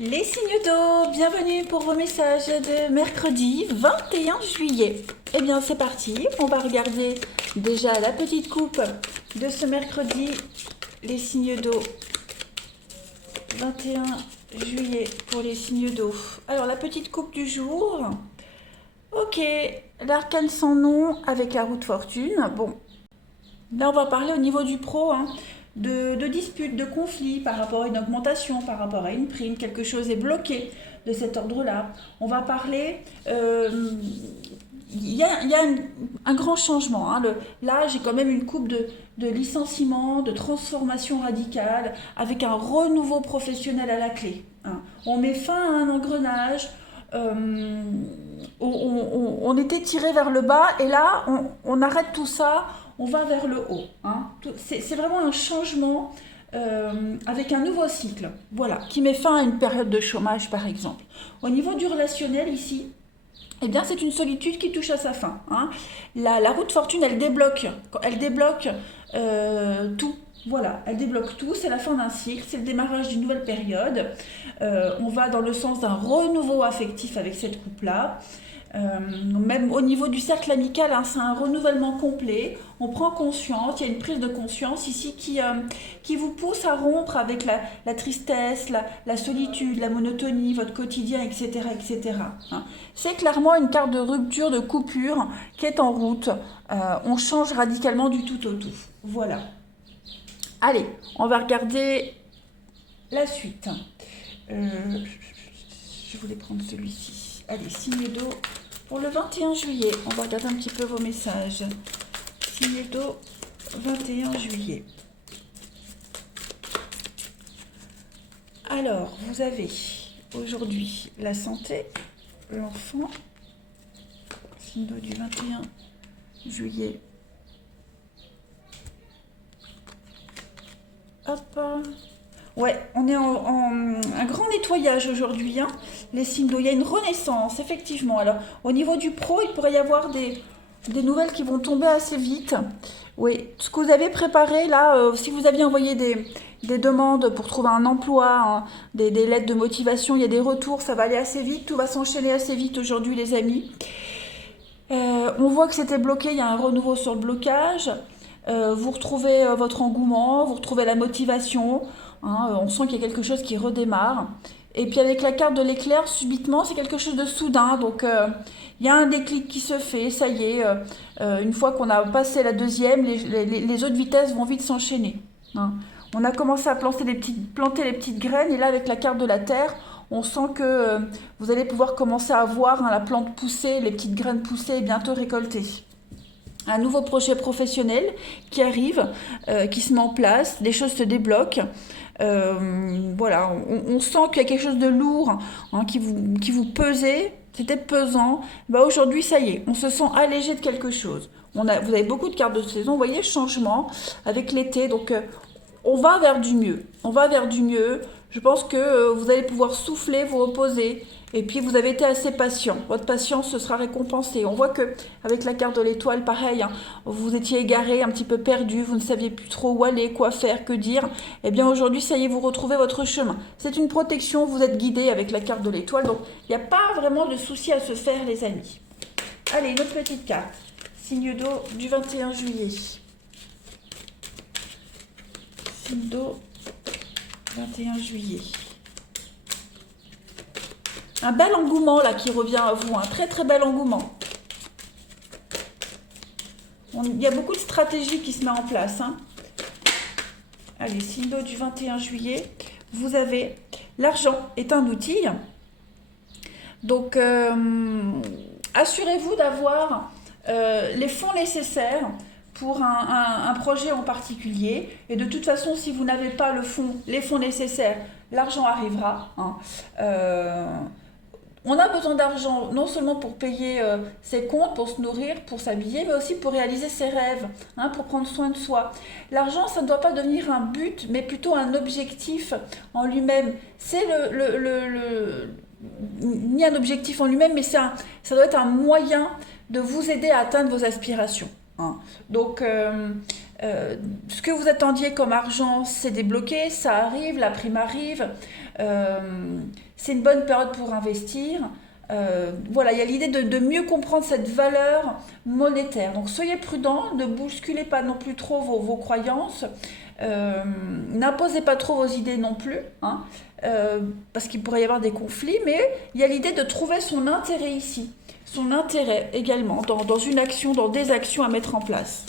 Les signes d'eau, bienvenue pour vos messages de mercredi 21 juillet. Eh bien c'est parti, on va regarder déjà la petite coupe de ce mercredi, les signes d'eau. 21 juillet pour les signes d'eau. Alors la petite coupe du jour. Ok, l'arcane sans nom avec la roue de fortune. Bon, là on va parler au niveau du pro, de disputes, de conflits par rapport à une augmentation, par rapport à une prime, quelque chose est bloqué de cet ordre-là. On va parler, il y a un grand changement. Là, j'ai quand même une coupe de licenciement, de transformation radicale, avec un renouveau professionnel à la clé. On met fin à un engrenage. On était tiré vers le bas et là, on arrête tout ça, on va vers le haut. C'est vraiment un changement avec un nouveau cycle, voilà, qui met fin à une période de chômage par exemple. Au niveau du relationnel ici, eh bien, c'est une solitude qui touche à sa fin. La roue de fortune, elle débloque tout. Voilà, elle débloque tout, c'est la fin d'un cycle, c'est le démarrage d'une nouvelle période. On va dans le sens d'un renouveau affectif avec cette coupe-là. Même au niveau du cercle amical, c'est un renouvellement complet. On prend conscience, il y a une prise de conscience ici qui vous pousse à rompre avec la tristesse, la solitude, la monotonie, votre quotidien, etc. etc. C'est clairement une carte de rupture, de coupure qui est en route. On change radicalement du tout au tout. Voilà. Allez, on va regarder la suite. Je voulais prendre celui-ci. Allez, signe d'eau pour le 21 juillet. On va regarder un petit peu vos messages. Signe d'eau, 21 juillet. Alors, vous avez aujourd'hui la santé, l'enfant. Signe d'eau du 21 juillet. Hop. Ouais, on est en un grand nettoyage aujourd'hui, les signes d'eau. Il y a une renaissance, effectivement. Alors, au niveau du pro, il pourrait y avoir des nouvelles qui vont tomber assez vite. Oui, ce que vous avez préparé, là, si vous aviez envoyé des demandes pour trouver un emploi, des lettres de motivation, il y a des retours, ça va aller assez vite, tout va s'enchaîner assez vite aujourd'hui, les amis. On voit que c'était bloqué, il y a un renouveau sur le blocage. Vous retrouvez votre engouement, vous retrouvez la motivation. On sent qu'il y a quelque chose qui redémarre. Et puis avec la carte de l'éclair, subitement, c'est quelque chose de soudain. Donc il y a un déclic qui se fait, ça y est. Une fois qu'on a passé la deuxième, les autres vitesses vont vite s'enchaîner. On a commencé à planter les petites graines et là avec la carte de la terre, on sent que vous allez pouvoir commencer à voir la plante pousser, les petites graines pousser et bientôt récolter. Un nouveau projet professionnel qui arrive, qui se met en place, les choses se débloquent. Voilà, on sent qu'il y a quelque chose de lourd qui vous pesait, c'était pesant. Aujourd'hui, ça y est, on se sent allégé de quelque chose. Vous avez beaucoup de cartes de saison, vous voyez, changement avec l'été. Donc, on va vers du mieux. On va vers du mieux. Je pense que vous allez pouvoir souffler, vous reposer. Et puis vous avez été assez patient. Votre patience se sera récompensée. On voit que avec la carte de l'étoile, pareil, vous étiez égaré, un petit peu perdu, vous ne saviez plus trop où aller, quoi faire, que dire. Eh bien aujourd'hui, ça y est, vous retrouvez votre chemin. C'est une protection, vous êtes guidé avec la carte de l'étoile. Donc il n'y a pas vraiment de souci à se faire, les amis. Allez, une autre petite carte. Signe d'eau du 21 juillet. Signe d'eau, 21 juillet. Un bel engouement là qui revient à vous, un très très bel engouement. Il y a beaucoup de stratégies qui se mettent en place. Allez, signe d'eau du 21 juillet. Vous avez l'argent est un outil. Donc, assurez-vous d'avoir les fonds nécessaires pour un projet en particulier. Et de toute façon, si vous n'avez pas les fonds nécessaires, l'argent arrivera. On a besoin d'argent non seulement pour payer ses comptes, pour se nourrir, pour s'habiller, mais aussi pour réaliser ses rêves, pour prendre soin de soi. L'argent, ça ne doit pas devenir un but, mais plutôt un objectif en lui-même. C'est ni un objectif en lui-même, mais ça doit être un moyen de vous aider à atteindre vos aspirations. Donc, ce que vous attendiez comme argent, c'est débloqué, ça arrive, la prime arrive. C'est une bonne période pour investir. Voilà, il y a l'idée de mieux comprendre cette valeur monétaire. Donc soyez prudents, ne bousculez pas non plus trop vos croyances, n'imposez pas trop vos idées non plus, hein, parce qu'il pourrait y avoir des conflits, mais il y a l'idée de trouver son intérêt ici, son intérêt également dans une action, dans des actions à mettre en place.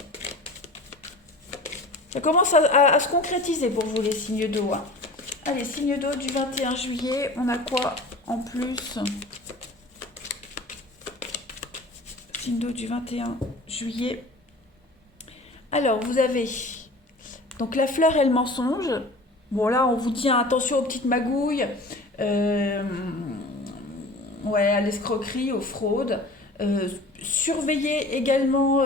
Ça commence à se concrétiser pour vous les signes d'eau. Hein. Allez, signe d'eau du 21 juillet, on a quoi en plus? Signe d'eau du 21 juillet. Alors, vous avez donc la fleur et le mensonge. Bon, là, on vous dit hein, attention aux petites magouilles, ouais, à l'escroquerie, aux fraudes. Surveillez également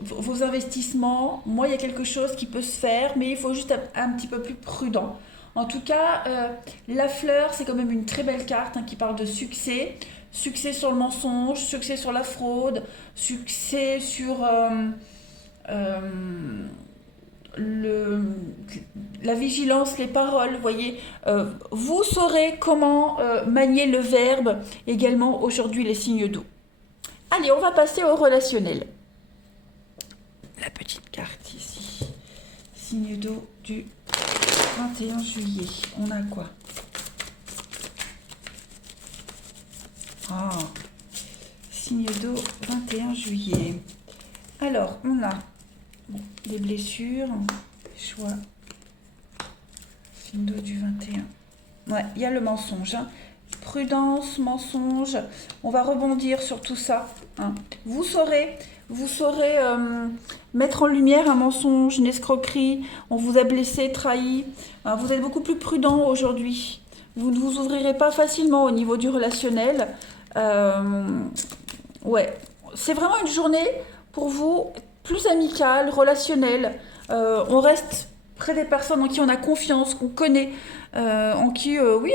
vos investissements. Moi, il y a quelque chose qui peut se faire, mais il faut juste être un petit peu plus prudent. En tout cas, la fleur, c'est quand même une très belle carte hein, qui parle de succès. Succès sur le mensonge, succès sur la fraude, succès sur la vigilance, les paroles, vous voyez. Vous saurez comment manier le verbe également aujourd'hui les signes d'eau. Allez, on va passer au relationnel. La petite carte ici. Signe d'eau du 21 juillet. On a quoi? Ah, signe d'eau 21 juillet. Alors, on a des blessures, choix, signe d'eau du 21. Ouais, il y a le mensonge. Hein. Prudence, mensonge. On va rebondir sur tout ça. Hein. Vous saurez mettre en lumière un mensonge, une escroquerie. On vous a blessé, trahi. Hein, vous êtes beaucoup plus prudent aujourd'hui. Vous ne vous ouvrirez pas facilement au niveau du relationnel. Ouais, c'est vraiment une journée pour vous plus amicale, relationnelle. On reste près des personnes en qui on a confiance, qu'on connaît, en qui, oui,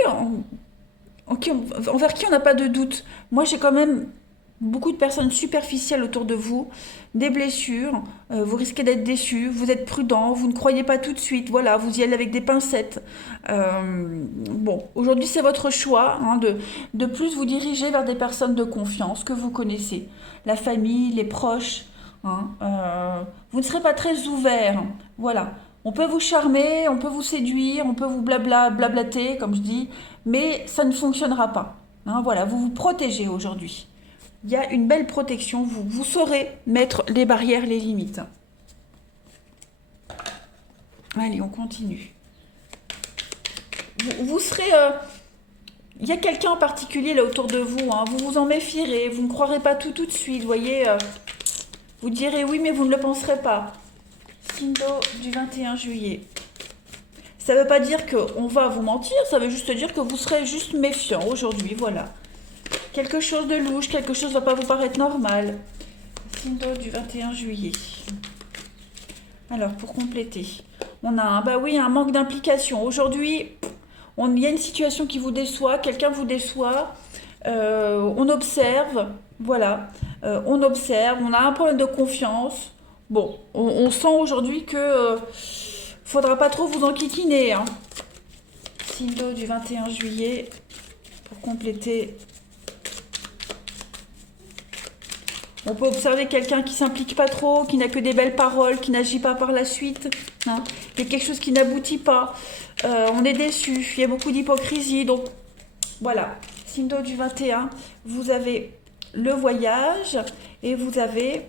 envers qui on n'a pas de doute. Moi, j'ai quand même beaucoup de personnes superficielles autour de vous, des blessures, vous risquez d'être déçus, vous êtes prudent, vous ne croyez pas tout de suite, voilà, vous y allez avec des pincettes. Bon, aujourd'hui c'est votre choix hein, de plus vous diriger vers des personnes de confiance que vous connaissez, la famille, les proches. Hein, vous ne serez pas très ouvert, hein, voilà. On peut vous charmer, on peut vous séduire, on peut vous blablater, comme je dis, mais ça ne fonctionnera pas. Hein, voilà, vous vous protégez aujourd'hui. Il y a une belle protection, vous saurez mettre les barrières, les limites. Allez, on continue. Vous serez... il y a quelqu'un en particulier là autour de vous, hein, vous vous en méfierez, vous ne croirez pas tout de suite, vous voyez, vous direz oui, mais vous ne le penserez pas. Signe d'eau du 21 juillet. Ça ne veut pas dire qu'on va vous mentir, ça veut juste dire que vous serez juste méfiant aujourd'hui, voilà. Quelque chose de louche, quelque chose ne va pas vous paraître normal. Signe d'eau du 21 juillet. Alors, pour compléter, on a bah oui, un manque d'implication. Aujourd'hui, il y a une situation qui vous déçoit, quelqu'un vous déçoit, on observe, voilà, on observe, on a un problème de confiance. Bon, on sent aujourd'hui que faudra pas trop vous enquiquiner. Hein. Signe d'eau du 21 juillet, pour compléter. On peut observer quelqu'un qui s'implique pas trop, qui n'a que des belles paroles, qui n'agit pas par la suite. Hein. Il y a quelque chose qui n'aboutit pas. On est déçu. Il y a beaucoup d'hypocrisie. Donc, voilà. Signe d'eau du 21, vous avez le voyage et vous avez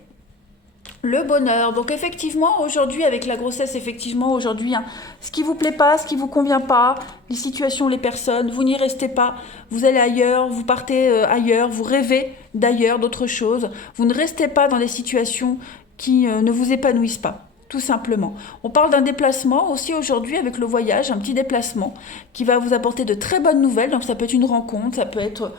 le bonheur. Donc effectivement, aujourd'hui, avec la grossesse, effectivement, aujourd'hui, hein, ce qui vous plaît pas, ce qui vous convient pas, les situations, les personnes, vous n'y restez pas. Vous allez ailleurs, vous partez ailleurs, vous rêvez d'ailleurs, d'autres choses. Vous ne restez pas dans des situations qui ne vous épanouissent pas, tout simplement. On parle d'un déplacement aussi aujourd'hui avec le voyage, un petit déplacement qui va vous apporter de très bonnes nouvelles. Donc ça peut être une rencontre, ça peut être...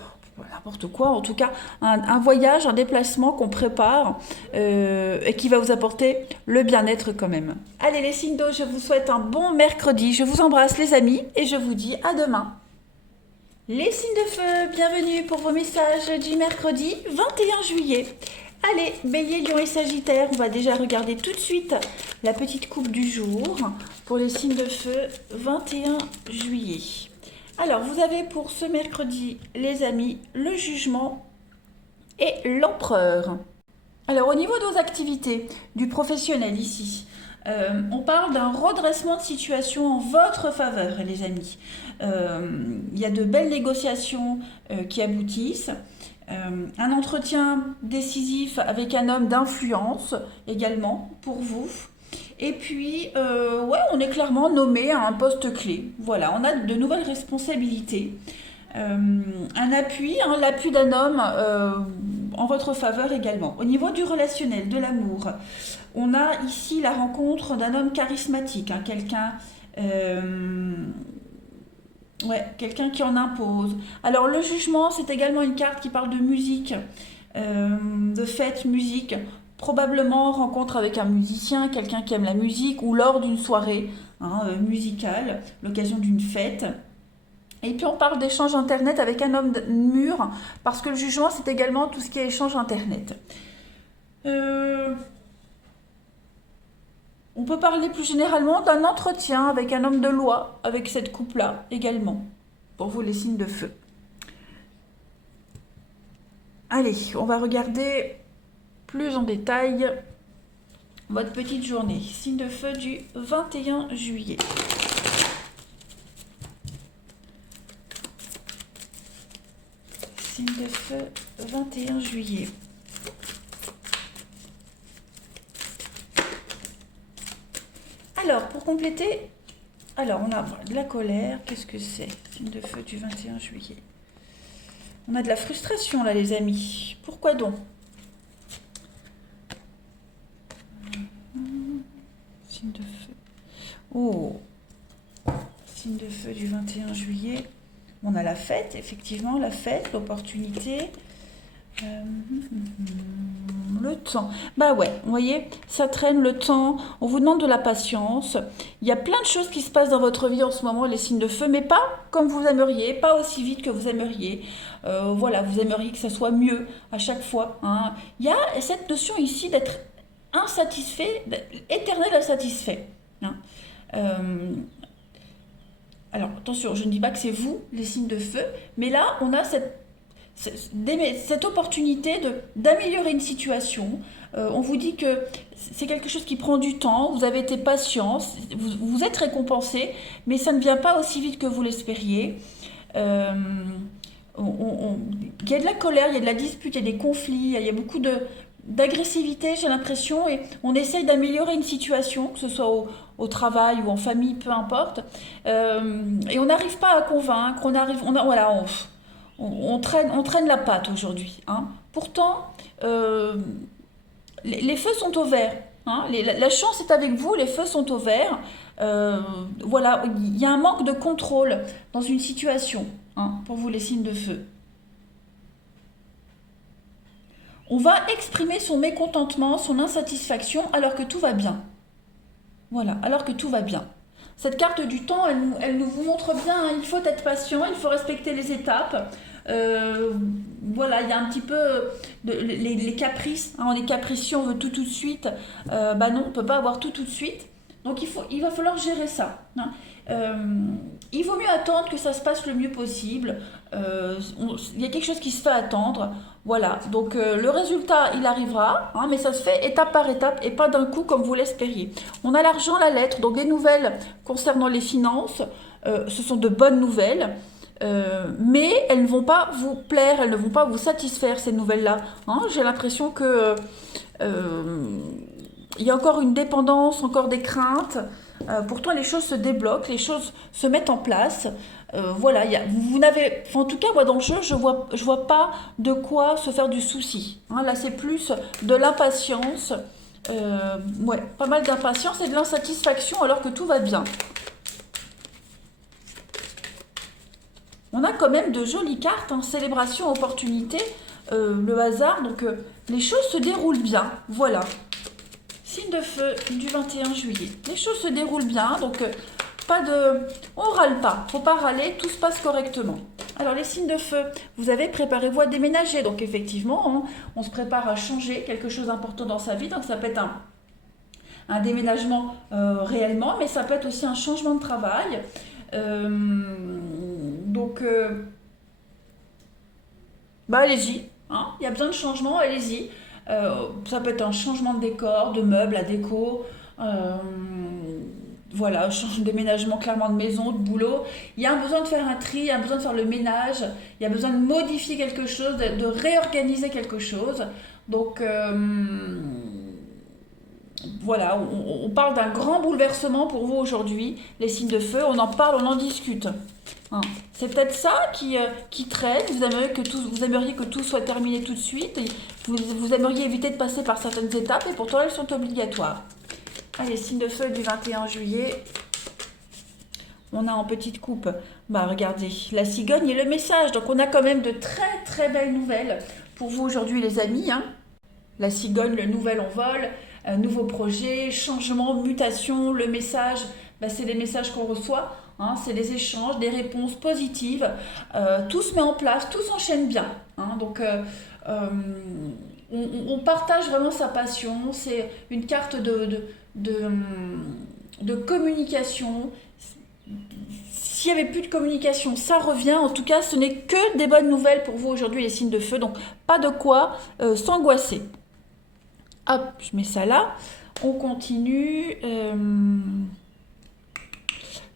n'importe quoi, en tout cas un voyage, un déplacement qu'on prépare et qui va vous apporter le bien-être quand même. Allez les signes d'eau, je vous souhaite un bon mercredi, je vous embrasse les amis et je vous dis à demain. Les signes de feu, bienvenue pour vos messages du mercredi 21 juillet. Allez, Bélier, Lion et Sagittaire, on va déjà regarder tout de suite la petite coupe du jour pour les signes de feu 21 juillet. Alors, vous avez pour ce mercredi, les amis, le jugement et l'empereur. Alors, au niveau de vos activités, du professionnel ici, on parle d'un redressement de situation en votre faveur, les amis. Il y a de belles négociations qui aboutissent. Un entretien décisif avec un homme d'influence également pour vous. Et puis, ouais, on est clairement nommé à un poste clé. Voilà, on a de nouvelles responsabilités. Un appui, hein, l'appui d'un homme en votre faveur également. Au niveau du relationnel, de l'amour, on a ici la rencontre d'un homme charismatique, hein, ouais, quelqu'un qui en impose. Alors le jugement, c'est également une carte qui parle de musique, de fête, musique. Probablement rencontre avec un musicien, quelqu'un qui aime la musique, ou lors d'une soirée hein, musicale, l'occasion d'une fête. Et puis on parle d'échange internet avec un homme mûr, parce que le jugement, c'est également tout ce qui est échange internet. On peut parler plus généralement d'un entretien avec un homme de loi, avec cette coupe-là également, pour vous les signes de feu. Allez, on va regarder plus en détail votre petite journée. Signe de feu du 21 juillet. Signe de feu 21 juillet. Alors, pour compléter, alors on a de la colère, qu'est-ce que c'est? Signe de feu du 21 juillet. On a de la frustration là les amis. Pourquoi donc? Signe de feu. Oh, signe de feu du 21 juillet. On a la fête, effectivement, la fête, l'opportunité. Le temps. Bah ouais, vous voyez, ça traîne le temps. On vous demande de la patience. Il y a plein de choses qui se passent dans votre vie en ce moment, les signes de feu, mais pas comme vous aimeriez, pas aussi vite que vous aimeriez. Voilà, vous aimeriez que ça soit mieux à chaque fois. Hein. Il y a cette notion ici d'être insatisfait, éternel insatisfait. Hein. Alors attention, je ne dis pas que c'est vous, les signes de feu, mais là, on a cette opportunité d'améliorer une situation. On vous dit que c'est quelque chose qui prend du temps, vous avez été patient, vous êtes récompensé, mais ça ne vient pas aussi vite que vous l'espériez. Il y a de la colère, il y a de la dispute, il y a des conflits, il y a beaucoup d'agressivité, j'ai l'impression, et on essaye d'améliorer une situation, que ce soit au travail ou en famille, peu importe, et on n'arrive pas à convaincre, on traîne la patte aujourd'hui. Hein. Pourtant, les feux sont au vert. Hein. La chance est avec vous, les feux sont au vert. Voilà, il y a un manque de contrôle dans une situation, hein, pour vous les signes de feu. On va exprimer son mécontentement, son insatisfaction alors que tout va bien. Voilà, alors que tout va bien. Cette carte du temps, elle nous vous montre bien, hein, il faut être patient, il faut respecter les étapes. Voilà, il y a un petit peu les caprices. Hein, on est capricieux, on veut tout de suite. Bah non, on ne peut pas avoir tout de suite. Donc il va falloir gérer ça. Hein. Il vaut mieux attendre que ça se passe le mieux possible. Il y a quelque chose qui se fait attendre. Voilà, donc le résultat, il arrivera, hein, mais ça se fait étape par étape et pas d'un coup comme vous l'espériez. On a l'argent, la lettre, donc des nouvelles concernant les finances. Ce sont de bonnes nouvelles. Mais elles ne vont pas vous plaire, elles ne vont pas vous satisfaire ces nouvelles-là. Hein, j'ai l'impression que il y a encore une dépendance, encore des craintes. Pourtant, les choses se débloquent, les choses se mettent en place. Voilà, vous n'avez, en tout cas, moi dans le jeu, je vois pas de quoi se faire du souci. Hein, là, c'est plus de l'impatience, ouais, pas mal d'impatience et de l'insatisfaction alors que tout va bien. On a quand même de jolies cartes, hein, célébration, opportunité, le hasard, donc les choses se déroulent bien, voilà. Signe de feu du 21 juillet. Les choses se déroulent bien, donc pas de... On râle pas, faut pas râler, tout se passe correctement. Alors les signes de feu, vous avez préparez-vous à déménager. Donc effectivement, hein, on se prépare à changer quelque chose d'important dans sa vie. Donc ça peut être un déménagement réellement, mais ça peut être aussi un changement de travail. Euh, donc, bah allez-y, hein, il y a besoin de changement, allez-y. Ça peut être un changement de décor, de meubles, la déco, voilà, déménagement clairement de maison, de boulot. Il y a un besoin de faire un tri, il y a un besoin de faire le ménage, il y a besoin de modifier quelque chose, de réorganiser quelque chose. Donc, voilà, on parle d'un grand bouleversement pour vous aujourd'hui, les signes de feu, on en parle, on en discute. Hein. C'est peut-être ça qui traîne, vous aimeriez que tout soit terminé tout de suite, et vous aimeriez éviter de passer par certaines étapes, et pourtant elles sont obligatoires. Allez, signes de feu du 21 juillet, on a en petite coupe, bah regardez, la cigogne et le message, donc on a quand même de très très belles nouvelles pour vous aujourd'hui les amis, hein. La cigogne, le nouvel envol, nouveau projet, changement, mutation, le message, bah, c'est des messages qu'on reçoit, hein, c'est des échanges, des réponses positives, tout se met en place, tout s'enchaîne bien. Hein, donc euh, on partage vraiment sa passion, c'est une carte de, de communication. S'il n'y avait plus de communication, ça revient. En tout cas, ce n'est que des bonnes nouvelles pour vous aujourd'hui, les signes de feu. Donc, pas de quoi s'angoisser. Hop, je mets ça là. On continue.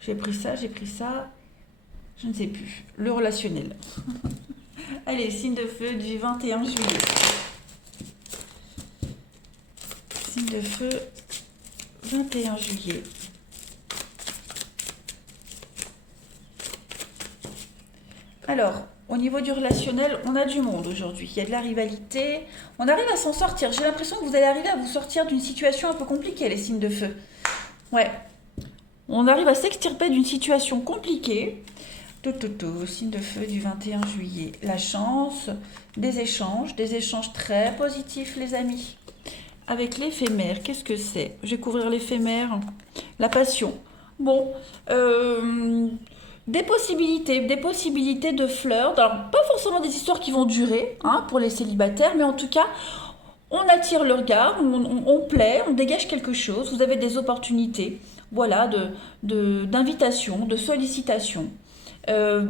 J'ai pris ça, j'ai pris ça. Je ne sais plus. Le relationnel. Allez, signe de feu du 21 juillet. Signe de feu, 21 juillet. Alors, au niveau du relationnel, on a du monde aujourd'hui. Il y a de la rivalité. On arrive à s'en sortir. J'ai l'impression que vous allez arriver à vous sortir d'une situation un peu compliquée, les signes de feu. Ouais. On arrive à s'extirper d'une situation compliquée. Signe de feu du 21 juillet. La chance, des échanges très positifs, les amis. Avec l'éphémère, qu'est-ce que c'est? Je vais couvrir l'éphémère. La passion. Bon, des possibilités de flirts. Alors, pas forcément des histoires qui vont durer, hein, pour les célibataires, mais en tout cas, on attire le regard, on plaît, on dégage quelque chose. Vous avez des opportunités, voilà, d'invitation, de sollicitation. Euh,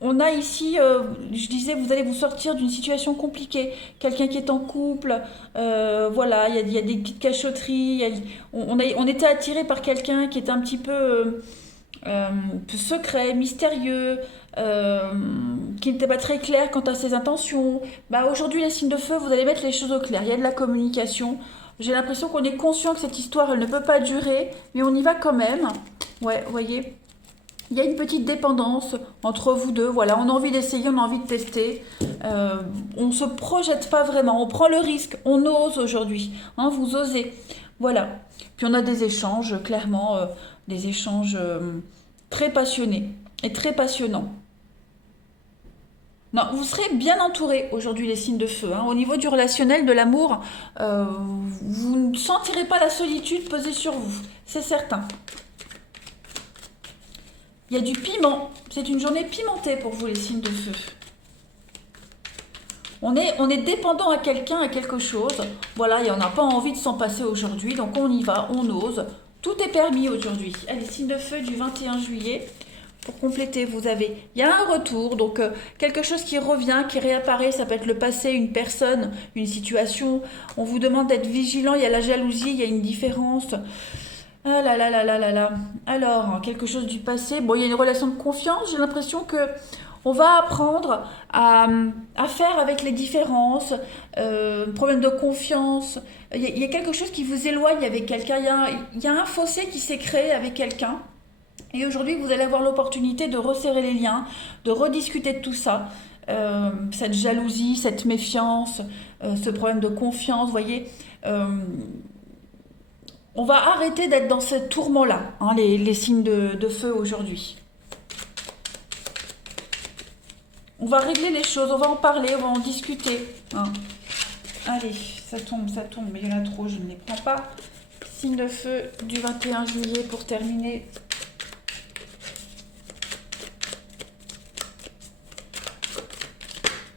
on a ici, je disais, vous allez vous sortir d'une situation compliquée. Quelqu'un qui est en couple, voilà, il y a des petites cachotteries. On était attiré par quelqu'un qui est un petit peu secret, mystérieux, qui n'était pas très clair quant à ses intentions. Bah, aujourd'hui, les signes de feu, vous allez mettre les choses au clair. Il y a de la communication. J'ai l'impression qu'on est conscient que cette histoire, elle ne peut pas durer, mais on y va quand même. Ouais, vous voyez, il y a une petite dépendance entre vous deux. Voilà, on a envie d'essayer, on a envie de tester. On ne se projette pas vraiment, on prend le risque, on ose aujourd'hui. Hein, vous osez. Voilà. Puis on a des échanges, clairement, des échanges très passionnés et très passionnants. Non, vous serez bien entouré aujourd'hui, les signes de feu. Hein. Au niveau du relationnel, de l'amour, vous ne sentirez pas la solitude peser sur vous, c'est certain. Il y a du piment. C'est une journée pimentée pour vous, les signes de feu. On est dépendant à quelqu'un, à quelque chose. Voilà, et on n'a pas envie de s'en passer aujourd'hui, donc on y va, on ose. Tout est permis aujourd'hui. Allez, signe de feu du 21 juillet. Pour compléter, il y a un retour, donc quelque chose qui revient, qui réapparaît, ça peut être le passé, une personne, une situation. On vous demande d'être vigilant, il y a la jalousie, il y a une différence. Ah là là là là là là. Alors, quelque chose du passé. Bon, il y a une relation de confiance. J'ai l'impression que on va apprendre à faire avec les différences, problème de confiance. Il y a quelque chose qui vous éloigne avec quelqu'un. Il y a un fossé qui s'est créé avec quelqu'un. Et aujourd'hui, vous allez avoir l'opportunité de resserrer les liens, de rediscuter de tout ça. Cette jalousie, cette méfiance, ce problème de confiance, vous voyez. On va arrêter d'être dans ce tourment-là, hein, les signes de feu aujourd'hui. On va régler les choses, on va en parler, on va en discuter. Hein. Allez, ça tombe, mais il y en a trop, je ne les prends pas. Signe de feu du 21 juillet pour terminer.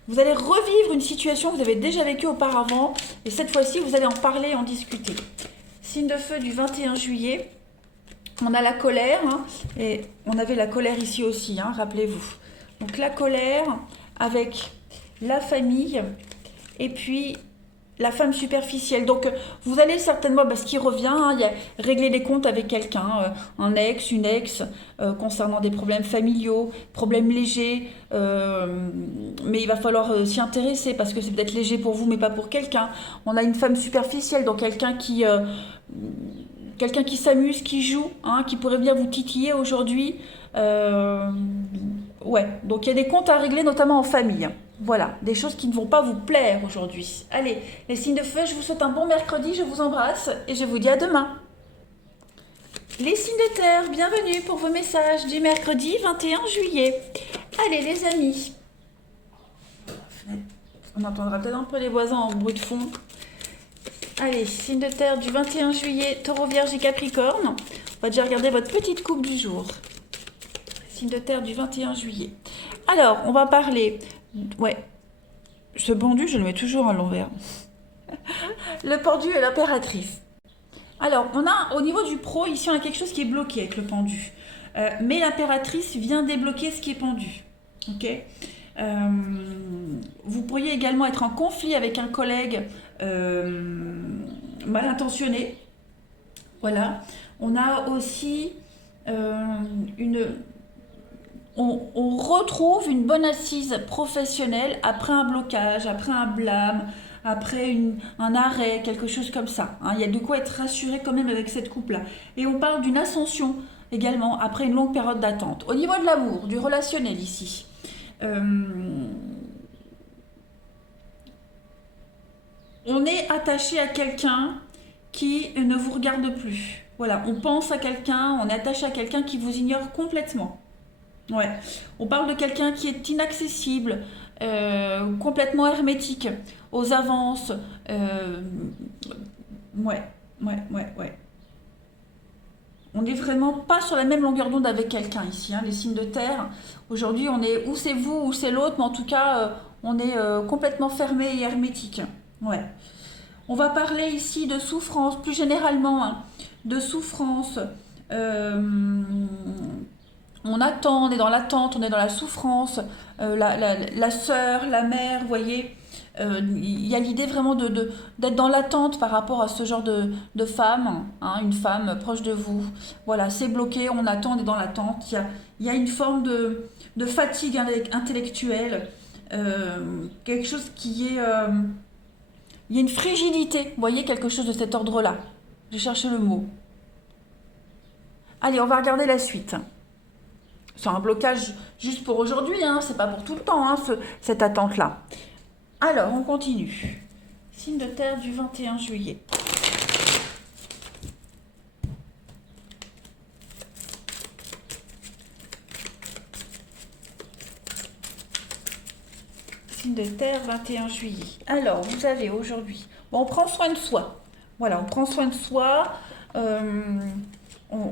Vous allez revivre une situation que vous avez déjà vécue auparavant. Et cette fois-ci, vous allez en parler et en discuter. Signe de feu du 21 juillet. On a la colère. Hein, et on avait la colère ici aussi, hein, rappelez-vous. Donc la colère avec la famille. Et puis la femme superficielle. Donc vous allez certainement, ce qui revient, hein, il y a régler les comptes avec quelqu'un, un ex, une ex, concernant des problèmes familiaux, problèmes légers, mais il va falloir s'y intéresser parce que c'est peut-être léger pour vous mais pas pour quelqu'un. On a une femme superficielle, donc quelqu'un qui s'amuse, qui joue, hein, qui pourrait bien vous titiller aujourd'hui. Ouais, donc il y a des comptes à régler, notamment en famille. Voilà, des choses qui ne vont pas vous plaire aujourd'hui. Allez, les signes de feu, je vous souhaite un bon mercredi, je vous embrasse et je vous dis à demain. Les signes de terre, bienvenue pour vos messages du mercredi 21 juillet. Allez les amis. On entendra peut-être un peu les voisins en bruit de fond. Allez, signe de terre du 21 juillet, Taureau, Vierge et Capricorne. On va déjà regarder votre petite coupe du jour. Signe de terre du 21 juillet. Alors, on va parler... Ouais, ce pendu, je le mets toujours à l'envers. Le pendu et l'impératrice. Alors, on a au niveau du pro, ici, on a quelque chose qui est bloqué avec le pendu. Mais l'impératrice vient débloquer ce qui est pendu. Ok. Vous pourriez également être en conflit avec un collègue mal intentionné. Voilà. On a aussi on retrouve une bonne assise professionnelle après un blocage, après un blâme, après un arrêt, quelque chose comme ça. Hein. Il y a de quoi être rassuré quand même avec cette coupe-là. Et on parle d'une ascension également après une longue période d'attente. Au niveau de l'amour, du relationnel ici, on est attaché à quelqu'un qui ne vous regarde plus. Voilà, on pense à quelqu'un, on est attaché à quelqu'un qui vous ignore complètement. Ouais, on parle de quelqu'un qui est inaccessible, complètement hermétique aux avances. Ouais, ouais. On n'est vraiment pas sur la même longueur d'onde avec quelqu'un ici, hein, les signes de terre. Aujourd'hui, on est ou c'est vous ou c'est l'autre, mais en tout cas, on est complètement fermé et hermétique. Ouais. On va parler ici de souffrance, plus généralement, hein, de souffrance. On attend, on est dans l'attente, on est dans la souffrance, la sœur, la mère, vous voyez, il y a l'idée vraiment d'être dans l'attente par rapport à ce genre de femme, hein, une femme proche de vous. Voilà, c'est bloqué, on attend, on est dans l'attente. Il y a une forme de fatigue intellectuelle, quelque chose qui est... il y a une frigidité, vous voyez, quelque chose de cet ordre-là. J'ai cherché le mot. Allez, on va regarder la suite. C'est un blocage juste pour aujourd'hui, hein, c'est pas pour tout le temps, hein, cette attente-là. Alors, on continue. Signe de terre du 21 juillet. Signe de terre, 21 juillet. Alors, vous avez aujourd'hui... Bon, on prend soin de soi. Voilà, on prend soin de soi.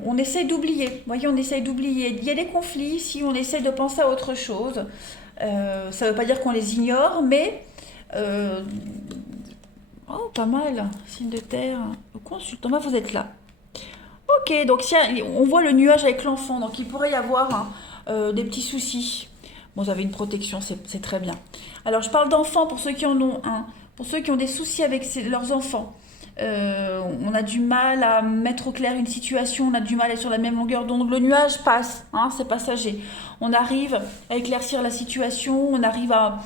On essaye d'oublier. Vous voyez, on essaye d'oublier. Il y a des conflits ici, on essaye de penser à autre chose. Ça ne veut pas dire qu'on les ignore, mais... Oh, pas mal. Signe de terre. Le consultant, vous êtes là. Ok, donc on voit le nuage avec l'enfant, donc il pourrait y avoir des petits soucis. Bon, vous avez une protection, c'est très bien. Alors, je parle d'enfants pour ceux qui en ont un. Pour ceux qui ont des soucis avec leurs enfants. On a du mal à mettre au clair une situation, on a du mal à être sur la même longueur d'onde. Le nuage passe, hein, c'est passager. On arrive à éclaircir la situation, on arrive à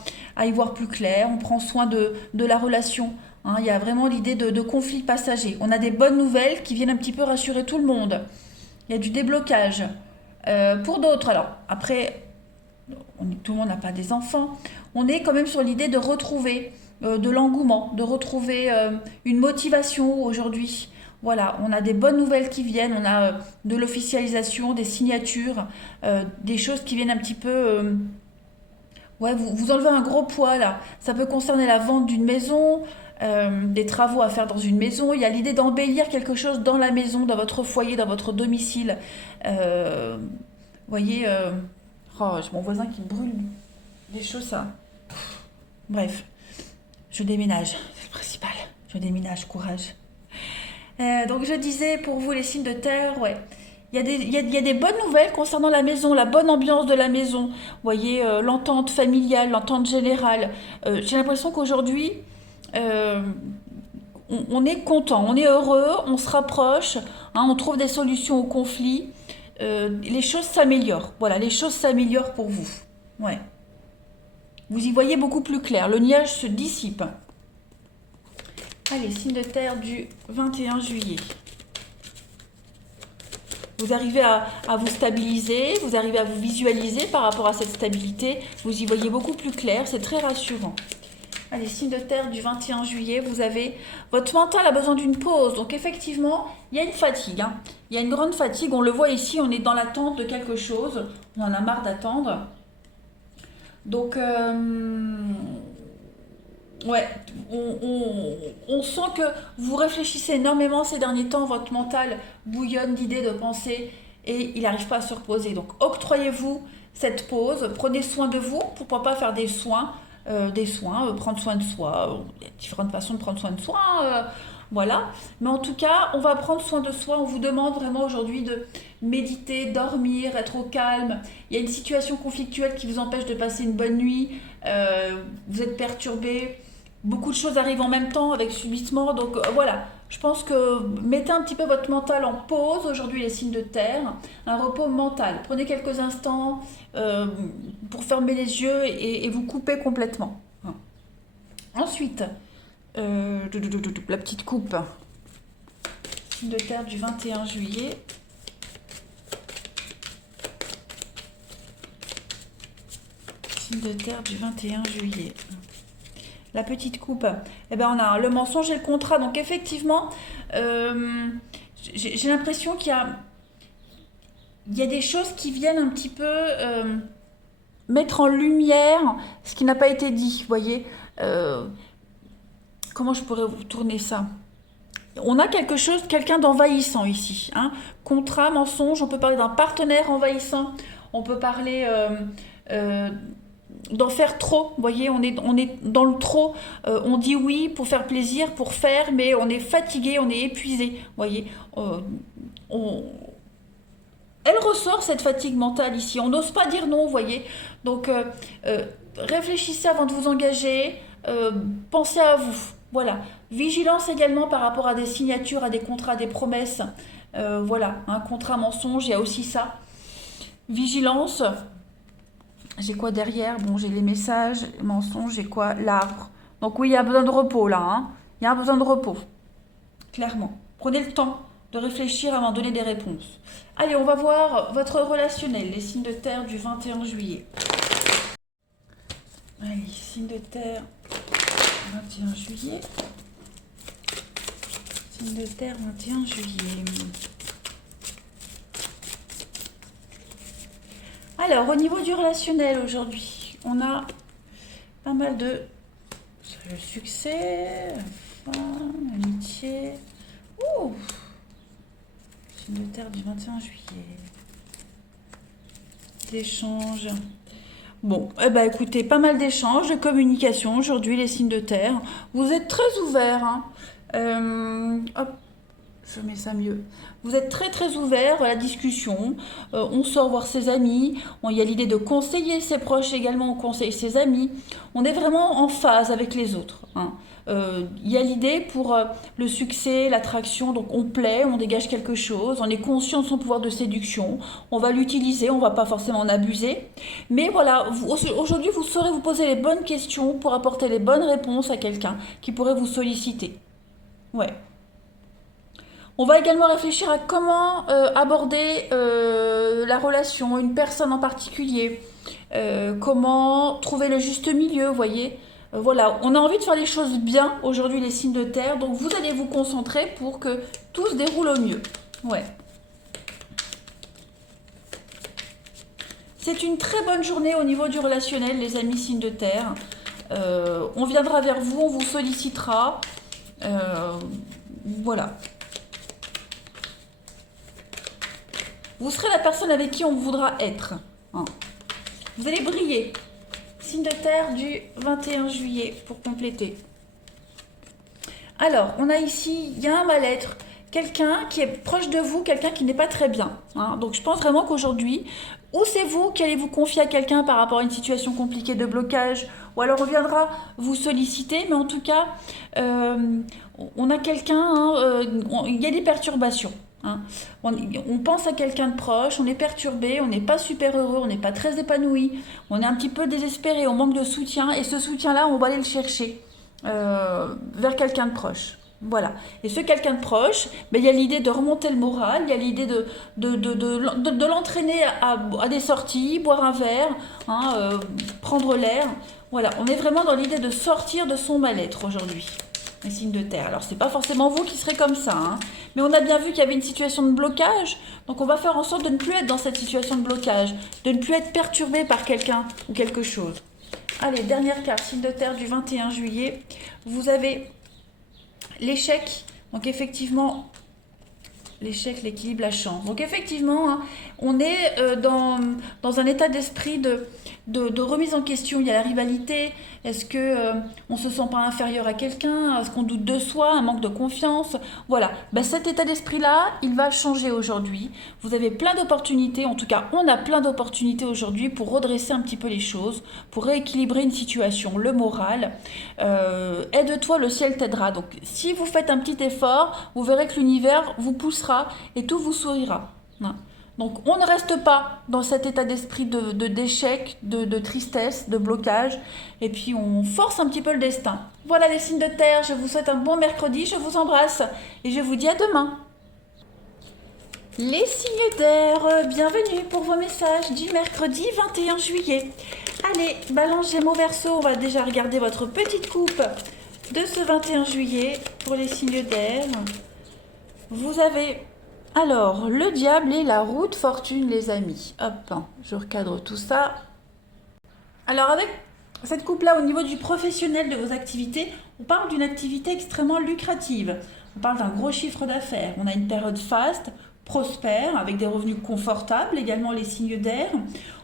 y voir plus clair, on prend soin de la relation. Hein, il y a vraiment l'idée de conflit passager. On a des bonnes nouvelles qui viennent un petit peu rassurer tout le monde. Il y a du déblocage. Pour d'autres, alors, après, tout le monde n'a pas des enfants, on est quand même sur l'idée de retrouver de l'engouement, de retrouver une motivation aujourd'hui. Voilà, on a des bonnes nouvelles qui viennent, on a de l'officialisation, des signatures, des choses qui viennent un petit peu... ouais, vous enlevez un gros poids là. Ça peut concerner la vente d'une maison, des travaux à faire dans une maison. Il y a l'idée d'embellir quelque chose dans la maison, dans votre foyer, dans votre domicile. Vous voyez, oh, j'ai mon voisin qui brûle des choses, ça. Bref, je déménage, c'est le principal. Je déménage, courage. Donc je disais pour vous les signes de terre, ouais. Il y a des bonnes nouvelles concernant la maison, la bonne ambiance de la maison. Vous voyez, l'entente familiale, l'entente générale. J'ai l'impression qu'aujourd'hui, euh, on est content, on est heureux, on se rapproche, hein, on trouve des solutions aux conflits. Les choses s'améliorent. Voilà, les choses s'améliorent pour vous. Ouais. Vous y voyez beaucoup plus clair. Le nuage se dissipe. Allez, signe de terre du 21 juillet. Vous arrivez à vous stabiliser, vous arrivez à vous visualiser par rapport à cette stabilité. Vous y voyez beaucoup plus clair, c'est très rassurant. Allez, signe de terre du 21 juillet, vous avez... Votre mental a besoin d'une pause. Donc effectivement, il y a une fatigue. Hein. Il y a une grande fatigue. On le voit ici, on est dans l'attente de quelque chose. On en a marre d'attendre. Donc, ouais, on sent que vous réfléchissez énormément ces derniers temps. Votre mental bouillonne d'idées, de pensées. Et il n'arrive pas à se reposer. Donc, octroyez-vous cette pause. Prenez soin de vous. Pourquoi pas faire des soins prendre soin de soi. Il y a différentes façons de prendre soin de soi, voilà. Mais en tout cas, on va prendre soin de soi. On vous demande vraiment aujourd'hui de méditer, dormir, être au calme. Il y a une situation conflictuelle qui vous empêche de passer une bonne nuit. Vous êtes perturbé. Beaucoup de choses arrivent en même temps avec subitement. Donc voilà, je pense que mettez un petit peu votre mental en pause. Aujourd'hui, les signes de terre, un repos mental. Prenez quelques instants pour fermer les yeux et vous couper complètement. Ensuite, la petite coupe. Signe de terre du 21 juillet. Signe de terre du 21 juillet. La petite coupe, eh ben on a le mensonge et le contrat. Donc effectivement, j'ai l'impression il y a des choses qui viennent un petit peu mettre en lumière ce qui n'a pas été dit. Vous voyez, comment je pourrais vous tourner ça? On a quelque chose, quelqu'un d'envahissant ici. Hein. Contrat, mensonge, on peut parler d'un partenaire envahissant. On peut parler d'en faire trop. Vous voyez, on est dans le trop. On dit oui pour faire plaisir, pour faire, mais on est fatigué, on est épuisé. Vous voyez, elle ressort cette fatigue mentale ici. On n'ose pas dire non, vous voyez. Donc, réfléchissez avant de vous engager. Pensez à vous. Voilà. Vigilance également par rapport à des signatures, à des contrats, à des promesses. Voilà, un contrat mensonge, il y a aussi ça. Vigilance. J'ai quoi derrière? Bon, j'ai les messages, mensonges, j'ai quoi? L'arbre. Donc oui, il y a besoin de repos là. Hein. Il y a besoin de repos. Clairement. Prenez le temps de réfléchir avant de donner des réponses. Allez, on va voir votre relationnel, les signes de terre du 21 juillet. Allez, signe de terre, 21 juillet. Signe de terre, 21 juillet. Alors, au niveau du relationnel aujourd'hui, on a pas mal de le succès, la fin, l'amitié. Ouh! Signe de terre du 21 juillet. D'échanges. Bon, eh ben écoutez, pas mal d'échanges, de communication aujourd'hui, les signes de terre. Vous êtes très ouverts. Hein. Hop, je mets ça mieux. Vous êtes très très ouverts à la discussion. On sort voir ses amis. Il y a l'idée de conseiller ses proches également, on conseille ses amis. On est vraiment en phase avec les autres. Hein. Il y a l'idée pour le succès, l'attraction, donc on plaît, on dégage quelque chose, on est conscient de son pouvoir de séduction, on va l'utiliser, on ne va pas forcément en abuser. Mais voilà, aujourd'hui vous saurez vous poser les bonnes questions pour apporter les bonnes réponses à quelqu'un qui pourrait vous solliciter. Ouais. On va également réfléchir à comment aborder la relation, une personne en particulier, comment trouver le juste milieu, vous voyez. Voilà, on a envie de faire les choses bien aujourd'hui, les signes de terre, donc vous allez vous concentrer pour que tout se déroule au mieux. Ouais. C'est une très bonne journée au niveau du relationnel, les amis signes de terre. On viendra vers vous, on vous sollicitera. Voilà. Vous serez la personne avec qui on voudra être. Hein. Vous allez briller. Signe de terre du 21 juillet pour compléter. Alors, on a ici, il y a un mal-être. Quelqu'un qui est proche de vous, quelqu'un qui n'est pas très bien. Hein. Donc je pense vraiment qu'aujourd'hui, ou c'est vous qui allez vous confier à quelqu'un par rapport à une situation compliquée de blocage, ou alors on viendra vous solliciter, mais en tout cas, on a quelqu'un, hein, il y a des perturbations. Hein. On pense à quelqu'un de proche, on est perturbé, on n'est pas super heureux, on n'est pas très épanoui, on est un petit peu désespéré, on manque de soutien, et ce soutien-là, on va aller le chercher vers quelqu'un de proche. Voilà. Et ce quelqu'un de proche, ben, il y a l'idée de remonter le moral, il y a l'idée de l'entraîner à des sorties, boire un verre, hein, prendre l'air. Voilà, on est vraiment dans l'idée de sortir de son mal-être aujourd'hui. Les signes de terre. Alors, c'est pas forcément vous qui serez comme ça, hein, mais on a bien vu qu'il y avait une situation de blocage, donc on va faire en sorte de ne plus être dans cette situation de blocage, de ne plus être perturbé par quelqu'un ou quelque chose. Allez, dernière carte, signe de terre du 21 juillet. Vous avez l'échec, donc effectivement, l'échec, l'équilibre, la chance. Donc effectivement, hein, on est dans un état d'esprit de remise en question. Il y a la rivalité. Est-ce que on se sent pas inférieur à quelqu'un? Est-ce qu'on doute de soi? Un manque de confiance? Voilà. Ben, cet état d'esprit-là, il va changer aujourd'hui. Vous avez plein d'opportunités. En tout cas, on a plein d'opportunités aujourd'hui pour redresser un petit peu les choses, pour rééquilibrer une situation, le moral. Aide-toi, le ciel t'aidera. Donc, si vous faites un petit effort, vous verrez que l'univers vous poussera et tout vous sourira. Hein. Donc on ne reste pas dans cet état d'esprit d'échec, de tristesse, de blocage, et puis on force un petit peu le destin. Voilà les signes de terre, je vous souhaite un bon mercredi, je vous embrasse et je vous dis à demain. Les signes d'air, bienvenue pour vos messages du mercredi 21 juillet. Allez, Balance, Gémeaux, Verseau, on va déjà regarder votre petite coupe de ce 21 juillet pour les signes d'air. Vous avez... Alors, le diable et la roue de fortune, les amis. Hop, je recadre tout ça. Alors, avec cette coupe-là, au niveau du professionnel de vos activités, on parle d'une activité extrêmement lucrative. On parle d'un gros chiffre d'affaires. On a une période faste, prospère, avec des revenus confortables, également les signes d'air.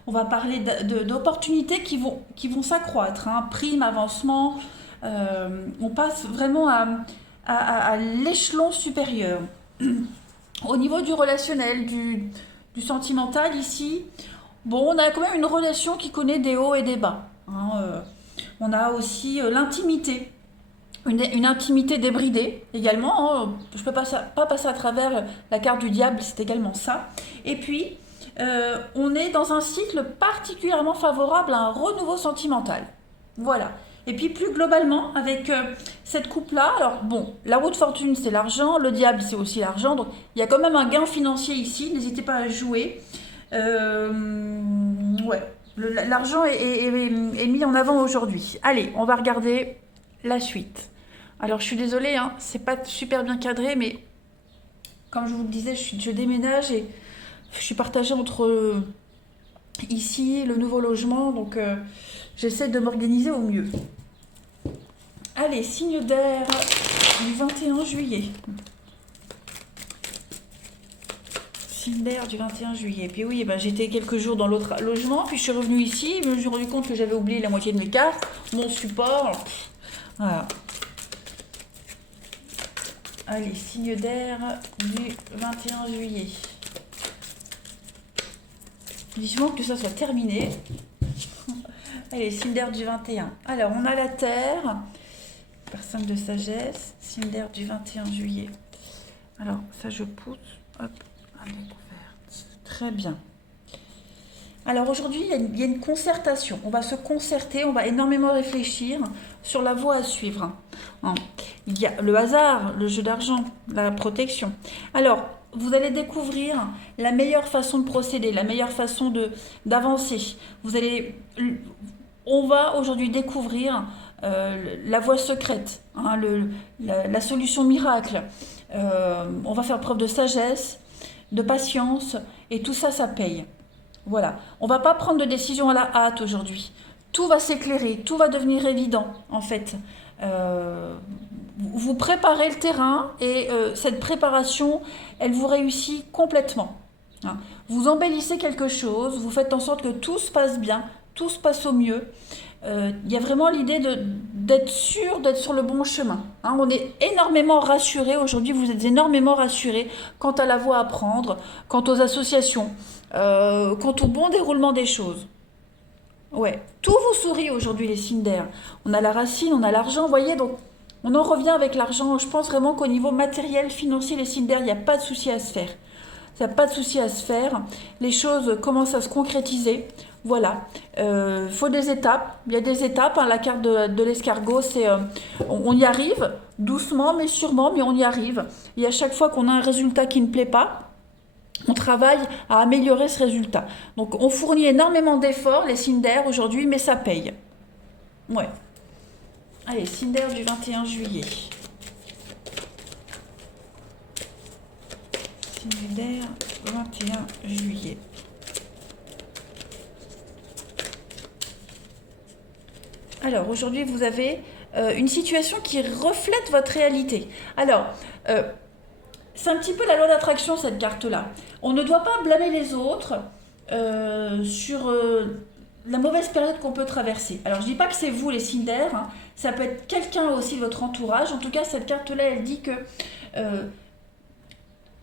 On va parler d'opportunités qui vont s'accroître. Hein. Prime, avancement. On passe vraiment à l'échelon supérieur. Au niveau du relationnel, du sentimental ici, bon, on a quand même une relation qui connaît des hauts et des bas. Hein, on a aussi l'intimité, une intimité débridée également. Hein, je ne peux pas passer à travers la carte du diable, c'est également ça. Et puis, on est dans un cycle particulièrement favorable à un renouveau sentimental. Voilà. Et puis plus globalement, avec cette coupe-là, alors bon, la roue de fortune c'est l'argent, le diable c'est aussi l'argent, donc il y a quand même un gain financier ici, n'hésitez pas à jouer. Ouais, l'argent est mis en avant aujourd'hui. Allez, on va regarder la suite. Alors je suis désolée, hein, c'est pas super bien cadré, mais comme je vous le disais, je déménage et je suis partagée entre ici, le nouveau logement, donc j'essaie de m'organiser au mieux. Allez, signe d'air du 21 juillet. Signe d'air du 21 juillet. Puis oui, ben, j'étais quelques jours dans l'autre logement, puis je suis revenue ici, je me suis rendu compte que j'avais oublié la moitié de mes cartes, mon support. Voilà. Allez, signe d'air du 21 juillet. Vivement que ça soit terminé. Allez, signe d'air du 21. Alors, on a la terre, personne de sagesse, signe d'air du 21 juillet. Alors, ça je pousse, hop, à découverte. Très bien. Alors aujourd'hui, il y a une concertation. On va se concerter, on va énormément réfléchir sur la voie à suivre. Il y a le hasard, le jeu d'argent, la protection. Alors, vous allez découvrir la meilleure façon de procéder, la meilleure façon d'avancer. On va aujourd'hui découvrir la voie secrète, hein, la solution miracle. On va faire preuve de sagesse, de patience, et tout ça, ça paye. Voilà, on va pas prendre de décision à la hâte aujourd'hui. Tout va s'éclairer, tout va devenir évident en fait. Vous préparez le terrain et cette préparation, elle vous réussit complètement. Hein. Vous embellissez quelque chose, vous faites en sorte que tout se passe bien, tout se passe au mieux. Il y a vraiment l'idée d'être sûr d'être sur le bon chemin. Hein. On est énormément rassuré aujourd'hui, vous êtes énormément rassuré quant à la voie à prendre, quant aux associations, quant au bon déroulement des choses. Ouais, tout vous sourit aujourd'hui les signes d'air. On a la racine, on a l'argent, vous voyez, donc on en revient avec l'argent. Je pense vraiment qu'au niveau matériel, financier, les signes d'air, il n'y a pas de souci à se faire. Il n'y a pas de souci à se faire. Les choses commencent à se concrétiser. Voilà. Faut des étapes. Il y a des étapes. Hein. La carte de l'escargot, c'est on y arrive doucement mais sûrement, mais on y arrive. Et à chaque fois qu'on a un résultat qui ne plaît pas, on travaille à améliorer ce résultat. Donc on fournit énormément d'efforts, les signes d'air aujourd'hui, mais ça paye. Ouais. Allez, signe d'air du 21 juillet. Signe d'air, 21 juillet. Alors, aujourd'hui, vous avez une situation qui reflète votre réalité. Alors, c'est un petit peu la loi d'attraction, cette carte-là. On ne doit pas blâmer les autres sur la mauvaise période qu'on peut traverser. Alors, je ne dis pas que c'est vous, les signes d'air. Hein. Ça peut être quelqu'un aussi de votre entourage. En tout cas, cette carte-là, elle dit que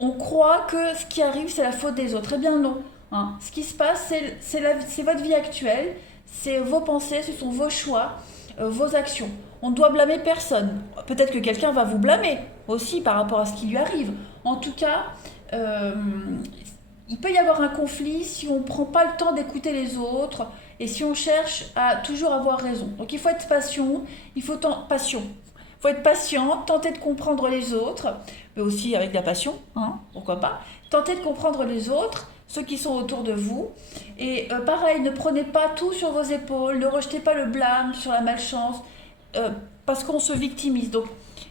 on croit que ce qui arrive, c'est la faute des autres. Eh bien non. Hein. Ce qui se passe, c'est votre vie actuelle, c'est vos pensées, ce sont vos choix, vos actions. On ne doit blâmer personne. Peut-être que quelqu'un va vous blâmer aussi par rapport à ce qui lui arrive. En tout cas, il peut y avoir un conflit si on ne prend pas le temps d'écouter les autres et si on cherche à toujours avoir raison. Donc il faut être patient, il faut être patient, tenter de comprendre les autres, mais aussi avec de la passion, hein, pourquoi pas. Tenter de comprendre les autres, ceux qui sont autour de vous. Et pareil, ne prenez pas tout sur vos épaules, ne rejetez pas le blâme sur la malchance, parce qu'on se victimise. Donc,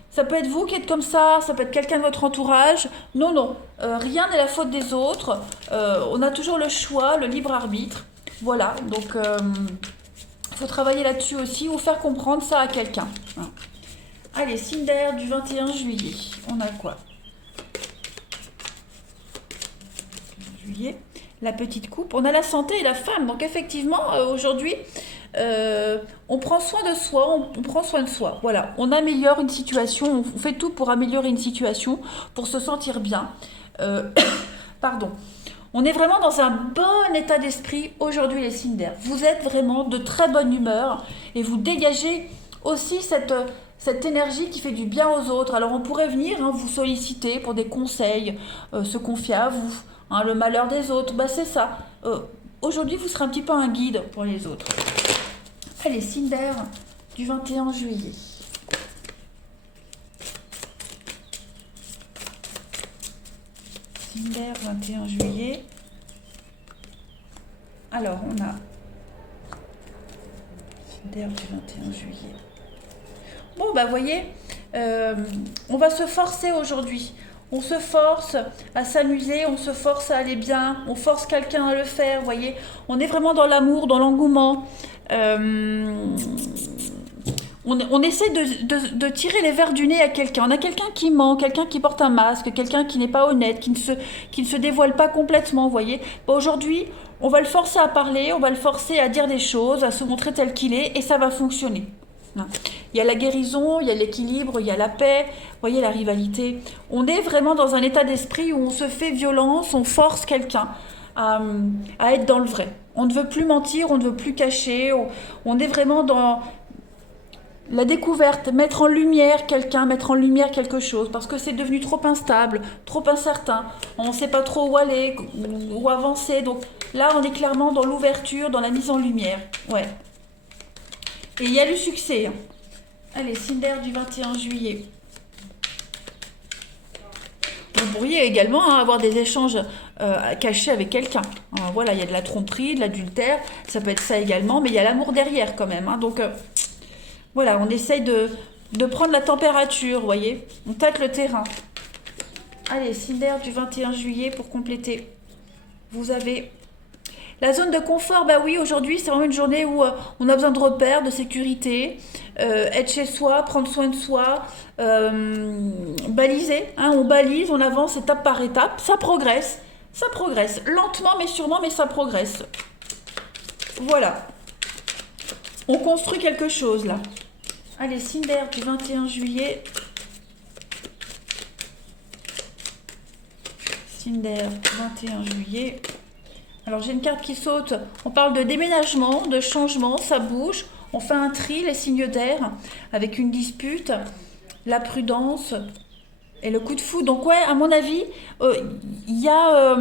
ça peut être vous qui êtes comme ça peut être quelqu'un de votre entourage. Non, non, rien n'est la faute des autres. On a toujours le choix, le libre arbitre. Voilà, donc il faut travailler là-dessus aussi ou faire comprendre ça à quelqu'un. Hein. Allez, signe d'air du 21 juillet. On a quoi? Juillet, la petite coupe. On a la santé et la femme. Donc effectivement, aujourd'hui, on prend soin de soi, on prend soin de soi. Voilà, on améliore une situation, on fait tout pour améliorer une situation, pour se sentir bien. Pardon. On est vraiment dans un bon état d'esprit aujourd'hui, les signes d'air. Vous êtes vraiment de très bonne humeur et vous dégagez aussi cette énergie qui fait du bien aux autres. Alors on pourrait venir vous solliciter pour des conseils, se confier à vous, hein, le malheur des autres, bah c'est ça. Aujourd'hui vous serez un petit peu un guide pour les autres. Allez, signe d'air du 21 juillet. Signe d'air 21 juillet. Alors on a signe d'air du 21 juillet. Bon, bah, vous voyez, on va se forcer aujourd'hui. On se force à s'amuser, on se force à aller bien, on force quelqu'un à le faire, vous voyez. On est vraiment dans l'amour, dans l'engouement. On essaie de tirer les vers du nez à quelqu'un. On a quelqu'un qui ment, quelqu'un qui porte un masque, quelqu'un qui n'est pas honnête, qui ne se dévoile pas complètement, vous voyez. Bon, aujourd'hui, on va le forcer à parler, on va le forcer à dire des choses, à se montrer tel qu'il est, et ça va fonctionner. Il y a la guérison, il y a l'équilibre, il y a la paix, vous voyez la rivalité. On est vraiment dans un état d'esprit où on se fait violence, on force quelqu'un à être dans le vrai. On ne veut plus mentir, on ne veut plus cacher, on est vraiment dans la découverte, mettre en lumière quelqu'un, mettre en lumière quelque chose, parce que c'est devenu trop instable, trop incertain, on ne sait pas trop où aller, où avancer, donc là on est clairement dans l'ouverture, dans la mise en lumière, ouais. Et il y a le succès. Hein. Allez, signe d'air du 21 juillet. Vous pourriez également avoir des échanges cachés avec quelqu'un. Voilà, il y a de la tromperie, de l'adultère, ça peut être ça également, mais il y a l'amour derrière quand même. Hein. Donc, voilà, on essaye de prendre la température, vous voyez. On tâte le terrain. Allez, signe d'air du 21 juillet pour compléter. Vous avez... La zone de confort, bah oui, aujourd'hui, c'est vraiment une journée où on a besoin de repères, de sécurité, être chez soi, prendre soin de soi, baliser, hein, on balise, on avance étape par étape, ça progresse, lentement mais sûrement, mais ça progresse. Voilà. On construit quelque chose là. Allez, signe d'air du 21 juillet. Signe d'air 21 juillet. Alors j'ai une carte qui saute. On parle de déménagement, de changement, ça bouge. On fait un tri, les signes d'air, avec une dispute, la prudence et le coup de foudre. Donc ouais, à mon avis, il y a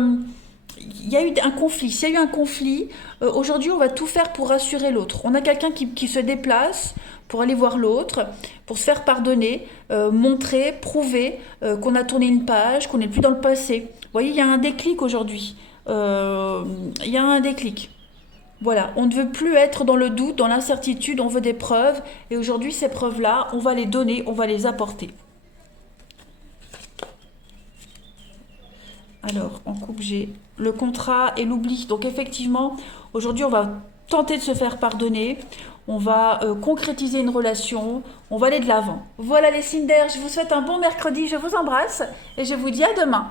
eu un conflit. S'il y a eu un conflit, aujourd'hui, on va tout faire pour rassurer l'autre. On a quelqu'un qui se déplace pour aller voir l'autre, pour se faire pardonner, montrer, prouver qu'on a tourné une page, qu'on n'est plus dans le passé. Vous voyez, il y a un déclic aujourd'hui. Il y a un déclic. Voilà, on ne veut plus être dans le doute, dans l'incertitude, on veut des preuves. Et aujourd'hui, ces preuves-là, on va les donner, on va les apporter. Alors, en coupe, j'ai le contrat et l'oubli. Donc, effectivement, aujourd'hui, on va tenter de se faire pardonner. On va concrétiser une relation. On va aller de l'avant. Voilà les signes d'air. Je vous souhaite un bon mercredi. Je vous embrasse et je vous dis à demain.